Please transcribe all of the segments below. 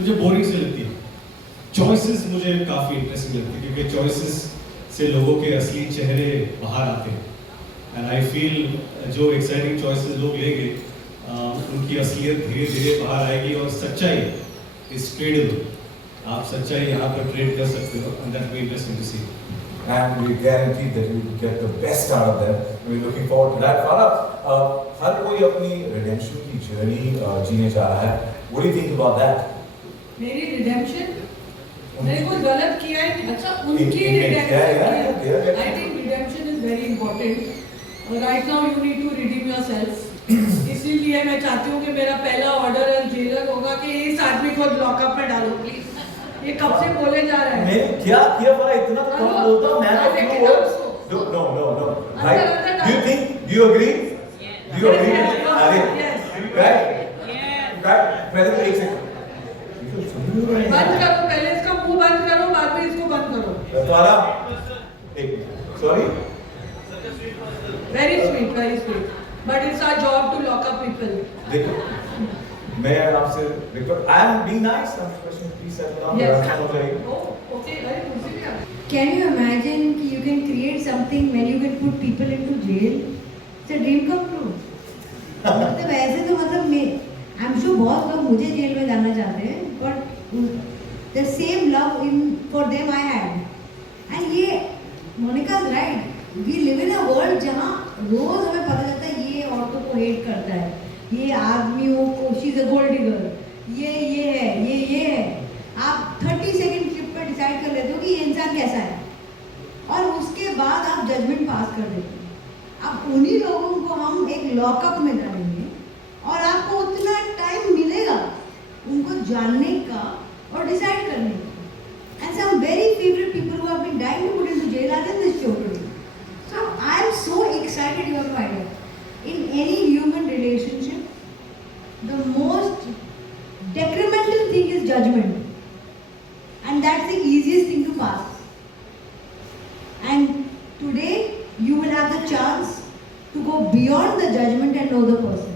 मुझे बोरिंग सी लगती है। चॉइसेस मुझे काफ़ी इंटरेस्टिंग लगती है क्योंकि चॉइसेस से लोगों के असली चेहरे बाहर आते हैं। एंड आई फील जो एक्साइटिंग चॉइसेस लोग लेंगे उनकी असलियत धीरे धीरे बाहर आएगी और सच्चाई इज ट्रेडेबल। आप सच्चाई यहाँ पर ट्रेड कर सकते हो and that will be interesting to see. And we guarantee that you will get the best out of them. We're looking forward to that. Farah, हर कोई अपनी redemption की journey जीने जा रहा है. What do you think about that? मेरी redemption? मैंने कोई गलत किया है? अच्छा, उनकी redemption. Yeah. I think redemption is very important. Right now you need to redeem yourself. इसीलिए मैं चाहती हूँ कि मेरा पहला ऑर्डर एंड जेलर होगा कि इस आदमी को लॉकअप में डालो प्लीज। ये कब से बोले जा रहे हैं? मैं क्या किया पड़ा इतना तो कम बोलता हूँ मैं तो no. Right? Do you agree? Do you agree? अरे right? पहले तो एक सेकंड बंद करो, पहले इसका मुंह बंद करो, बाद में इसको बंद करो। तुम्हारा एक sorry? Very sweet. But it's our job to lock up people. देखो मैं आपसे request I am being nice question please settle down Okay, अरे कुर्सी पे आ। Can you imagine कि you can create something when you can put people into jail? It's a dream come true. मतलब ऐसे तो मतलब मैं I'm sure बहुत लोग मुझे जेल में जाना चाहते हैं, but the same love for them I had. And ये Monica is right. We live in a world जहाँ रोज हमें पता चलता है ये औरतों को हेट करता है, ये आदमियों को she is a gold digger, ये है। आप 30 सेकंड क्लिप पर डिसाइड कर लेते हो कि ये इंसान कैसा है और उसके बाद आप जजमेंट पास कर देते हो। अब उन्हीं लोगों को हम एक लॉकअप में डालेंगे और आपको उतना टाइम मिलेगा उनको जानने का और डिसाइड करने का। And some very favorite people who have been dying to put into jail are in this show today. So I am so excited you have no idea. In any human relationship, the most detrimental thing is judgment. And that's the easiest thing to pass. And today, you will have the chance to go beyond the judgment and know the person.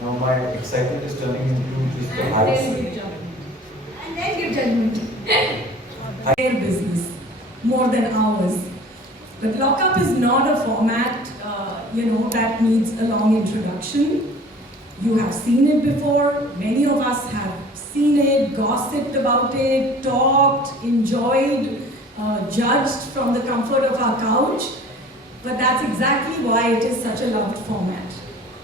Now my excitement is turning into just the heights. And then give judgment. Their business more than ours. But lockup is not a format, that needs a long introduction. You have seen it before. Many of us have seen it, gossiped about it, talked, enjoyed, judged from the comfort of our couch. But that's exactly why it is such a loved format.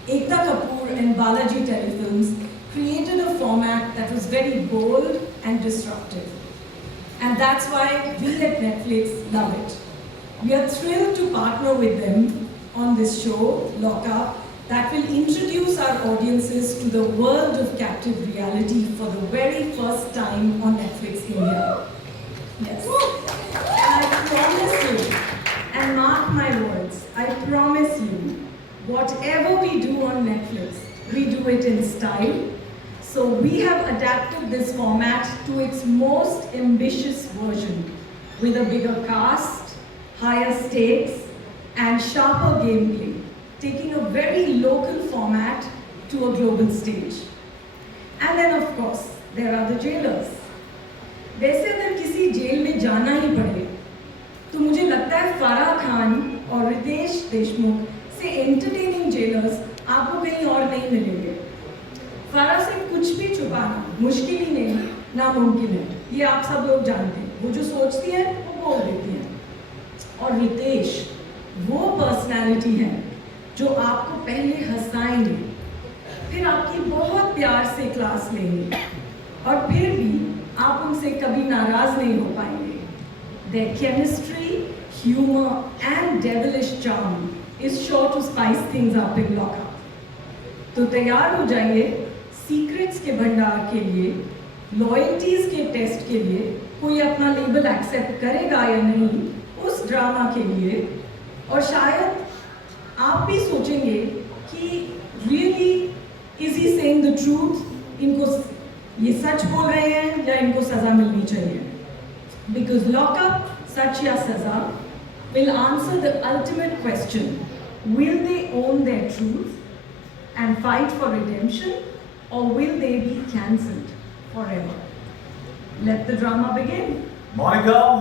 Ekta Kapoor and Balaji Telefilms created a format that was very bold and disruptive. And that's why we at Netflix love it. We are thrilled to partner with them on this show, Lock Up, that will introduce our audiences to the world of captive reality for the very first time on Netflix India. Yes. And I promise you, and mark my words, I promise you, whatever we do on Netflix, we do it in style. So we have adapted this format to its most ambitious version with a bigger cast, higher stakes, and sharper gameplay, taking a very local format to a global stage. And then of course, there are the jailers. वैसे अगर किसी jail में जाना ही पड़े, तो मुझे लगता है फराह खान और रितेश देशमुख से एंटरटेनिंग जेलर्स आपको कहीं और नहीं मिलेंगे। फराह से कुछ भी छुपाना मुश्किल ही नहीं, नामुमकिन है। ये आप सब लोग जानते हैं। वो जो सोचती है, वो बोल देती है। और रितेश वो पर्सनालिटी है जो आपको पहले हंसाएंगे, फिर आपकी बहुत प्यार से क्लास लेंगे और फिर भी आप उनसे कभी नाराज नहीं हो पाएंगे। Their chemistry, humor and devilish charm is sure to spice things up in Lock Up. तो तैयार हो जाइए सीक्रेट्स के भंडार के लिए, लॉयल्टीज के टेस्ट के लिए, कोई अपना लेबल एक्सेप्ट करेगा या नहीं उस ड्रामा के लिए। और शायद आप भी सोचेंगे कि really is he saying the truth, इनको ये सच बोल रहे हैं या इनको सजा मिलनी चाहिए। बिकॉज लॉकअप, सच या सजा, will answer the ultimate question: will they own their truth and fight for redemption, or will they be cancelled? forever. Let the drama begin. Monica,